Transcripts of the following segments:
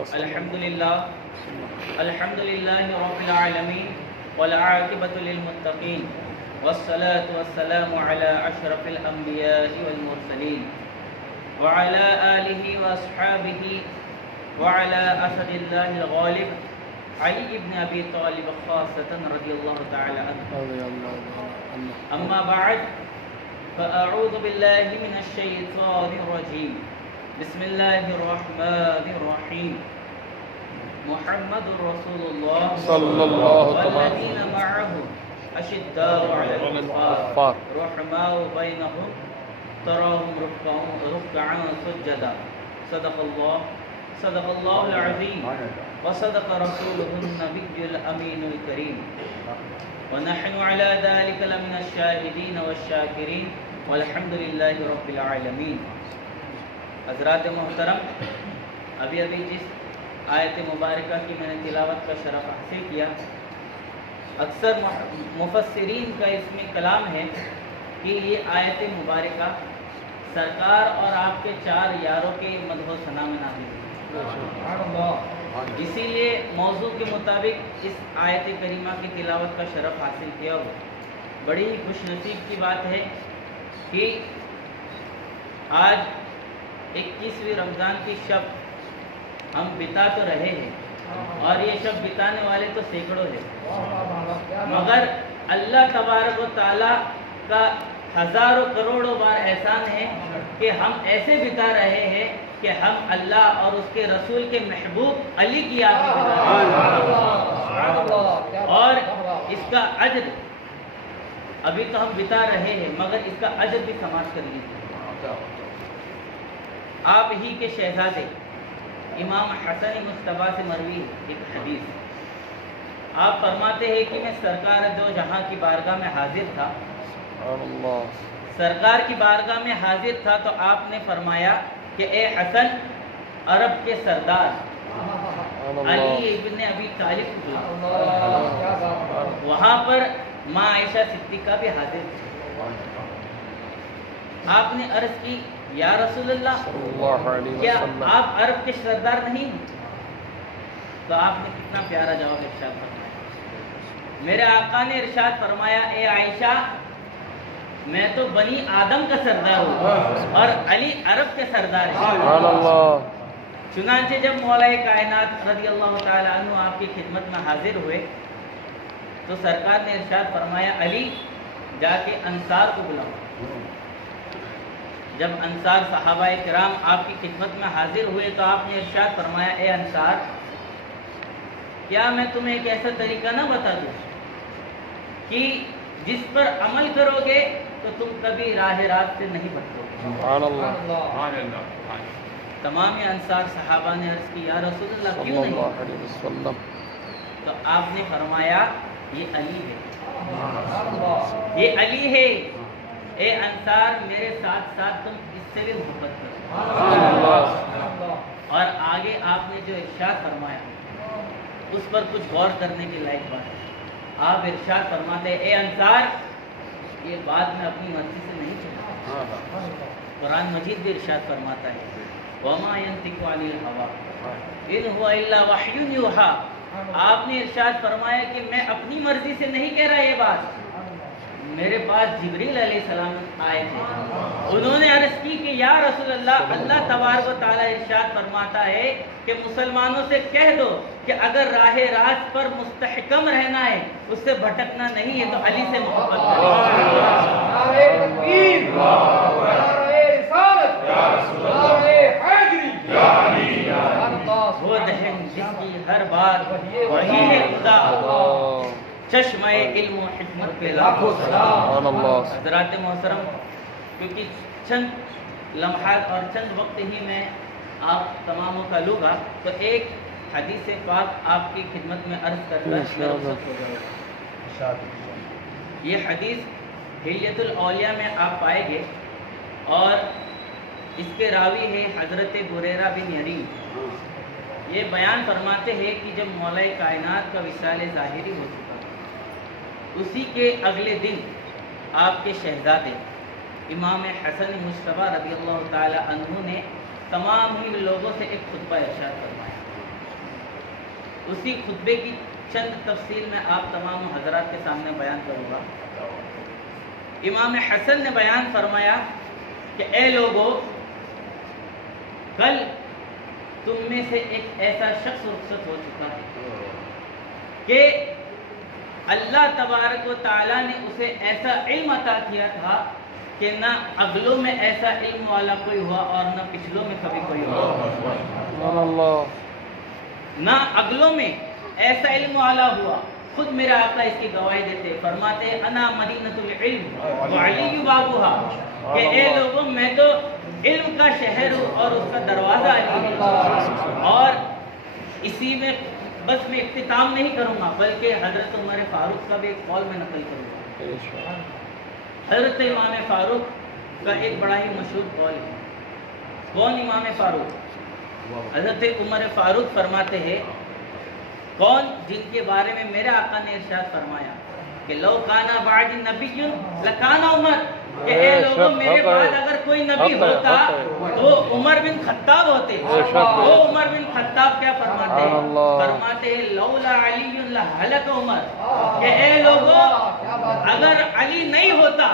الحمد لله رب العالمين والعاقبة للمتقين والصلاة والسلام على أشرف الأنبياء والمرسلين وعلى آله وأصحابه وعلى أسد الله الغالب علي بن أبي طالب خاصة رضي الله تعالى عنه. أما بعد فأعوذ بالله من الشيطان الرجيم. بسم الله الرحمن الرحيم. محمد رسول الله صلى الله والذين معه أشداء على الكفار رحماء بينهم تراهم ركعا سجدا. صدق الله العظيم وصدق رسوله النبي الأمين الكريم ونحن على ذلك لمن الشاهدين والشاكرين والحمد لله رب العالمين. حضرات محترم، ابھی جس آیت مبارکہ کی میں نے تلاوت کا شرف حاصل کیا، اکثر مفسرین کا اس میں کلام ہے کہ یہ آیت مبارکہ سرکار اور آپ کے 4 یاروں کے مدح و ثنا میں نازل ہوئی. اسی لیے موضوع کے مطابق اس آیت کریمہ کی تلاوت کا شرف حاصل کیا ہو. بڑی ہی خوش نصیب کی بات ہے کہ آج 21ویں رمضان کی شب ہم بتا تو رہے ہیں، اور یہ شب بتانے والے تو سینکڑوں ہیں، مگر اللہ تبارک و تعالیٰ کا ہزاروں کروڑوں بار احسان ہے کہ ہم ایسے بتا رہے ہیں کہ ہم اللہ اور اس کے رسول کے محبوب علی کی یاد میں بتا رہے ہیں، اور اس کا اجر ابھی تو ہم بتا رہے ہیں مگر اس کا اجر بھی سماعت کر لیجیے. آپ ہی کے شہزادے امام حسن مصطفیٰ سے مروی ہے ایک حدیث. آپ فرماتے ہیں کہ میں سرکار دو جہاں کی بارگاہ میں حاضر تھا. سرکار کی بارگاہ میں حاضر تھا تو آپ نے فرمایا کہ اے حسن، عرب کے سردار علی ابن ابی طالب تھے. وہاں پر ماں عائشہ صدیقہ بھی حاضر تھی. آپ نے عرض کی یا رسول اللہ، کیا آپ عرب کے سردار نہیں ہیں؟ تو آپ نے کتنا پیارا جواب ارشاد فرمایا. میرے آقا نے ارشاد فرمایا اے عائشہ، میں تو بنی آدم کا سردار ہوں اور علی عرب کے سردار ہیں. چنانچہ جب مولا کائنات رضی اللہ تعالی عنہ آپ کی خدمت میں حاضر ہوئے تو سرکار نے ارشاد فرمایا علی، جا کے انصار کو بلاؤ. جب انصار صحابہ کرام آپ کی خدمت میں حاضر ہوئے تو آپ نے ارشاد فرمایا اے انصار، کیا میں تمہیں ایک ایسا طریقہ نہ بتا دوں کہ جس پر عمل کرو گے تو تم کبھی راہ راست سے نہیں بھٹکو گے. تمام انصار صحابہ نے عرض کی یا رسول اللہ کیوں نہیں؟ تو آپ نے فرمایا یہ علی ہے، یہ علی ہے. اے انصار، میرے ساتھ ساتھ تم اس سے بھی محبت کرو. اور آگے آپ نے جو ارشاد فرمایا اس پر کچھ غور کرنے کے لائق بات ہے. آپ ارشاد فرماتے اے انصار، یہ بات میں اپنی مرضی سے نہیں چلا. قرآن مجید بھی ارشاد فرماتا ہے وَمَا يَنْطِقُ عَنِ الْهَوَىٰ إِنْ هُوَ إِلَّا وَحْيٌ يُوحَىٰ. آپ نے ارشاد فرمایا کہ میں اپنی مرضی سے نہیں کہہ رہا یہ بات. میرے پاس جبریل علیہ السلام آئے تھے، انہوں نے عرض کی کہ یا رسول اللہ، اللہ تبارک و تعالیٰ ارشاد فرماتا ہے کہ مسلمانوں سے کہہ دو کہ اگر راہ راست پر مستحکم رہنا ہے، اس سے بھٹکنا نہیں ہے، تو علی سے محبت کرو. وہ دہن جس کی ہر بات وہی ہے خدا، چشمہ علم و حکمت پہ لاکھوں سلام. حضرات محترم، کیونکہ چند لمحات اور چند وقت ہی میں آپ تماموں کا لوں گا تو ایک حدیث پاک آپ کی خدمت میں عرض کرتا ہے. یہ حدیث حلیۃ الاولیاء میں آپ پائیں گے اور اس کے راوی ہیں حضرت بریرہ بن یریم. یہ بیان فرماتے ہیں کہ جب مولا کائنات کا وصال ظاہری ہو چکا، اسی کے اگلے دن آپ کے شہزادے امام حسن مصطفیٰ رضی اللہ تعالی عنہ نے تمام ہی لوگوں سے ایک خطبہ ارشاد فرمایا. اسی خطبے کی چند تفصیل میں آپ تمام حضرات کے سامنے بیان کروں گا۔ امام حسن نے بیان فرمایا کہ اے لوگو، کل تم میں سے ایک ایسا شخص رخصت ہو چکا ہے کہ اللہ تبارک و تعالیٰ نے اسے ایسا علم عطا کیا تھا کہ نہ اگلوں میں ایسا علم والا کوئی ہوا اور نہ پچھلوں میں کبھی کوئی ہوا، نہ اگلوں میں ایسا علم والا ہوا۔ خود میرے آقا اس کی گواہی دیتے، فرماتے انا مدینۃ العلم وعلی بابوہا، کہ اے لوگوں میں تو علم کا شہر ہوں اور اس کا دروازہ علی ہے۔ اور اسی میں بس میں اختتام نہیں کروں گا، بلکہ حضرت عمر فاروق کا بھی ایک قول میں نقل کروں گا۔ حضرت امام فاروق کا ایک بڑا ہی مشہور قول ہے۔ کون امام فاروق؟ حضرت عمر فاروق فرماتے ہیں، کون؟ جن کے بارے میں میرے آقا نے ارشاد فرمایا کہ لو کانا بعد نبی لکانا عمر، کہ اے لوگوں میرے بعد اگر کوئی نبی ہوتا تو عمر بن خطاب ہوتے۔ وہ عمر بن خطاب کیا فرماتے ہیں؟ فرماتے ہیں لولا علی لہلک عمر، کہ اے لوگوں اگر علی نہیں ہوتا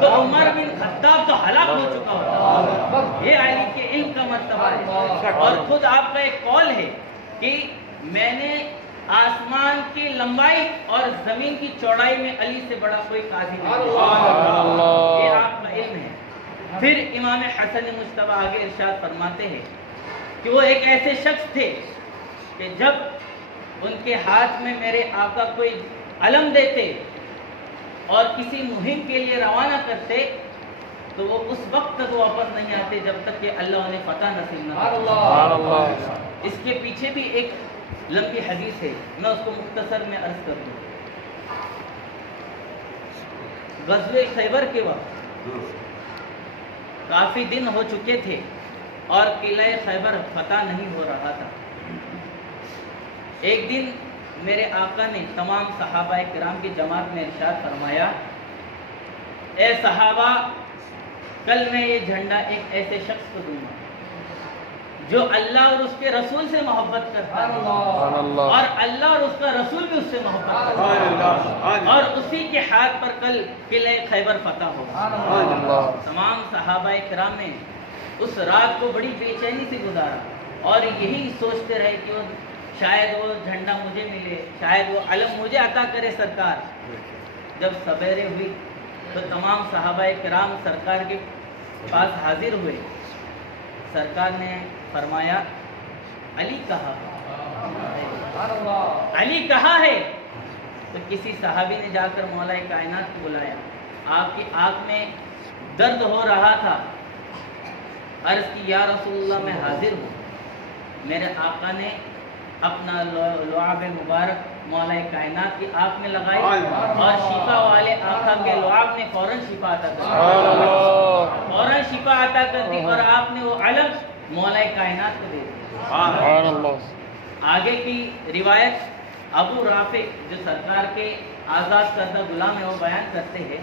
تو عمر بن خطاب تو ہلاک ہو چکا ہوتا۔ یہ علی کے علم کا مرتبہ ہے۔ اور خود آپ کا ایک قول ہے کہ میں نے آسمان کی لمبائی اور زمین کی چوڑائی میں علی سے بڑا کوئی قاضی نہیں۔ یہ آپ کا علم ہے۔ پھر امام حسن مجتبی آگے ارشاد فرماتے ہیں کہ وہ ایک ایسے شخص تھے کہ جب ان کے ہاتھ میں میرے آقا کوئی علم دیتے اور کسی مہم کے لیے روانہ کرتے تو وہ اس وقت تک واپس نہیں آتے جب تک کہ اللہ انہیں فتح نصیب نہ کرے۔ اس کے پیچھے بھی ایک لمبی حدیث ہے، میں اس کو مختصر میں عرض کر دوں۔ غزوہ خیبر کے وقت کافی دن ہو چکے تھے اور قلعہ خیبر فتح نہیں ہو رہا تھا۔ ایک دن میرے آقا نے تمام صحابہ کرام کی جماعت میں ارشاد فرمایا، اے صحابہ، کل میں یہ جھنڈا ایک ایسے شخص کو دوں گا جو اللہ اور اس کے رسول سے محبت کرتا ہے، اور اللہ اور اس کا رسول بھی اس سے محبت کرتا ہے، اور اسی کے ہاتھ پر کل قلعہ خیبر فتح ہوگا۔ تمام صحابہ کرام نے اس رات کو بڑی بے چینی سے گزارا اور یہی سوچتے رہے کہ شاید وہ جھنڈا مجھے ملے، شاید وہ علم مجھے عطا کرے سرکار۔ جب سویرے ہوئی تو تمام صحابہ کرام سرکار کے پاس حاضر ہوئے۔ سرکار نے فرمایا، علی کہاں ہے؟ علی کہاں ہے؟ تو کسی صحابی نے جا کر مولا کائنات کو بلایا۔ آپ کی آنکھ میں درد ہو رہا تھا۔ عرض کی، یا رسول اللہ میں حاضر ہوں۔ میرے آقا نے اپنا لعاب مبارک مولا کائنات کی آنکھ میں لگائی اور شفا والے آقا کے لعاب نے فوراً شفا عطا کر دی، اور آپ نے وہ علم مولا کائنات کو دے دی۔ آگے کی روایت ابو رافع جو سرکار کے آزاد کردہ غلام ہے وہ بیان کرتے ہیں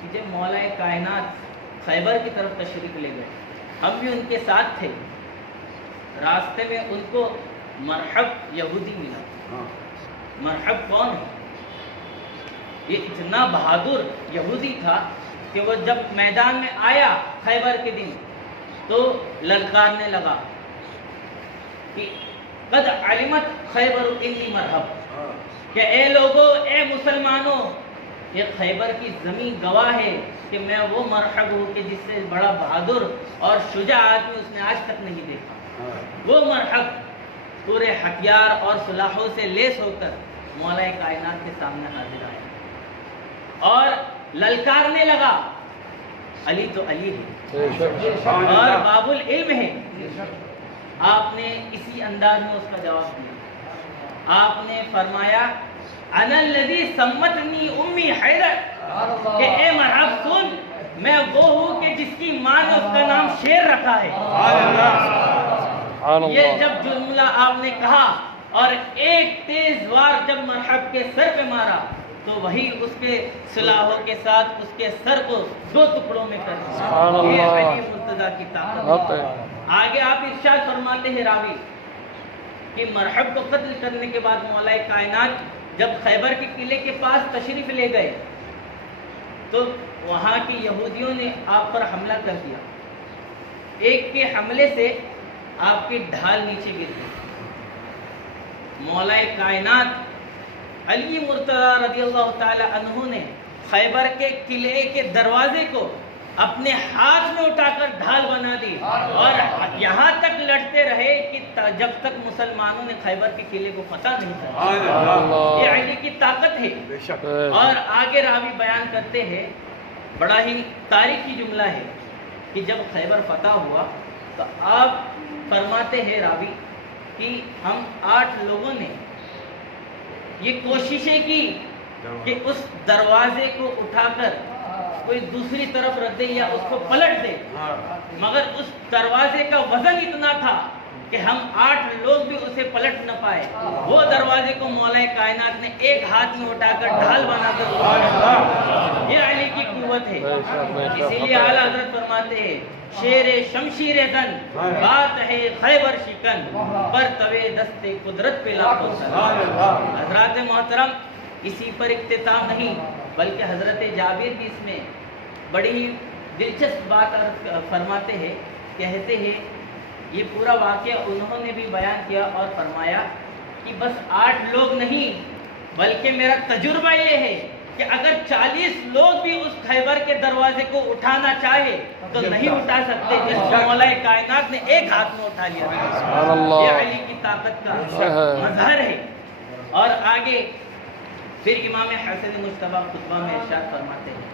کہ جب مولا کائنات خیبر کی طرف تشریف لے گئے، ہم بھی ان کے ساتھ تھے۔ راستے میں ان کو مرحب یہودی ملا۔ مرحب کون ہے؟ یہ اتنا بہادر یہودی تھا کہ وہ جب میدان میں آیا خیبر کے دن تو للکارنے لگا کہ قد علمت خیبر انی مرحب، کہ اے لوگوں، اے مسلمانوں، یہ خیبر کی زمین گواہ ہے کہ میں وہ مرحب ہوں کہ جس سے بڑا بہادر اور شجاع آدمی اس نے آج تک نہیں دیکھا۔ وہ مرحب پورے ہتھیار اور سلاحوں سے لیس ہو کر مولا کائنات کے سامنے حاضر آیا اور للکارنے لگا، علی تو علی ہے اور باب العلم ہے۔ آپ نے اسی انداز میں اس کا جواب دیا۔ آپ نے فرمایا، انا الذی سمتنی امی حیدر، کہ اے مرحب سن، میں وہ ہوں کہ جس کی ماں نے اس کا نام شیر رکھا ہے۔ یہ جب جملہ آپ نے کہا اور ایک تیز وار جب مرحب کے سر پہ مارا تو وہی اس کے سلاحوں کے ساتھ اس کے سر کو 2 ٹکڑوں میں کر دیا۔ یہ علی مرتضیٰ کی طاقت ہے۔ آگے آپ ارشاد فرماتے ہیں راوی، کہ مرحب کو قتل کرنے کے بعد مولا کائنات جب خیبر کے قلعے کے پاس تشریف لے گئے تو وہاں کے یہودیوں نے آپ پر حملہ کر دیا. ایک کے حملے سے آپ کے ڈھال نیچے گر گئے. مولا کائنات علی مرتضی رضی اللہ تعالی عنہ نے خیبر کے قلعے کے دروازے کو اپنے ہاتھ میں اٹھا کر ڈھال بنا دی اور یہاں تک لڑتے رہے کہ جب تک مسلمانوں نے خیبر کے قلعے کو فتح نہیں کیا. یہ علی کی طاقت ہے. اور آگے راوی بیان کرتے ہیں، بڑا ہی تاریخی جملہ ہے کہ جب خیبر فتح ہوا تو آپ فرماتے ہیں راوی کہ ہم 8 لوگوں نے یہ کوششیں کی کہ اس دروازے کو اٹھا کر کوئی دوسری طرف رکھ دے یا اس کو پلٹ دے، مگر اس دروازے کا وزن اتنا تھا کہ ہم 8 لوگ بھی اسے پلٹ نہ پائے. وہ دروازے کو مولا کائنات نے ایک ہاتھ میں اٹھا کر ڈھال بنا کر، یہ علی کی قوت ہے. اسی لیے اعلیٰ حضرت فرماتے ہیں شیر شمشیر زن بات ہے خیبر شکن پر توے دستے قدرت پہ لاکھوں سر. حضرات محترم، اسی پر اختتام نہیں بلکہ حضرت جابر بھی اس میں بڑی ہی دلچسپ بات فرماتے ہیں. کہتے ہیں یہ پورا واقعہ انہوں نے بھی بیان کیا اور فرمایا کہ بس 8 لوگ نہیں بلکہ میرا تجربہ یہ ہے کہ اگر 40 لوگ بھی اس خیبر کے دروازے کو اٹھانا چاہے تو نہیں اٹھا سکتے جس کو مولا کائنات نے ایک ہاتھ میں اٹھا لیا. یہ علی کی طاقت کا مظہر ہے. اور آگے پھر امام حسن مجتبی خطبہ میں ارشاد فرماتے ہیں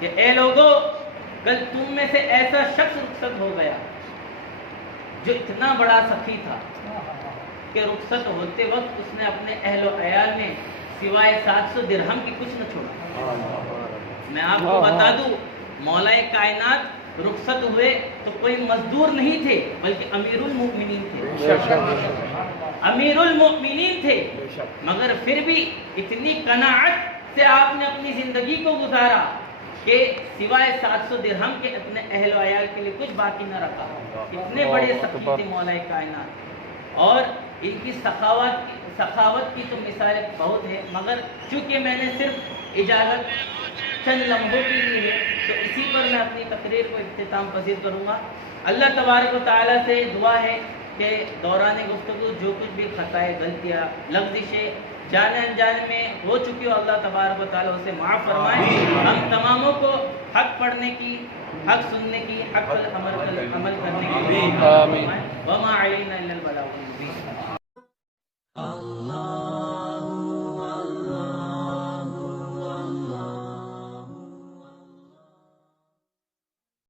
کہ اے لوگو، کل تم میں سے ایسا شخص رخصت ہو گیا جو اتنا بڑا سخی تھا کہ رخصت ہوتے وقت اس نے اپنے اہل و عیال میں سوائے 700 درہم کی کچھ نہ چھوڑا. میں آپ کو بتا دوں، مولا کائنات رخصت ہوئے تو کوئی مزدور نہیں تھے بلکہ امیر المؤمنین تھے. امیر المؤمنین تھے، مگر پھر بھی اتنی قناعت سے آپ نے اپنی زندگی کو گزارا کہ سوائے 700 درہم کے اپنے اہل و عیال کے لیے کچھ باقی نہ رکھا. اتنے بڑے سخی تھے مولا کائنات. اور ان کی سخاوت کی تو مثالیں بہت ہے، مگر چونکہ میں نے صرف اجازت چند لمحوں کی لی ہے تو اسی پر میں اپنی تقریر کو اختتام پذیر کروں گا. اللہ تبارک و تعالیٰ سے دعا ہے کہ دوران گفتگو جو کچھ بھی خطائیں، غلطیاں، لفظشیں جانے انجانے میں ہو چکی ہو، اللہ تبارک و تعالیٰ اسے معاف فرمائے. ہم تماموں کو حق پڑھنے کی، حق سننے کی، حق عمل کرنے کی. وما علینا الا البلاغ المبین.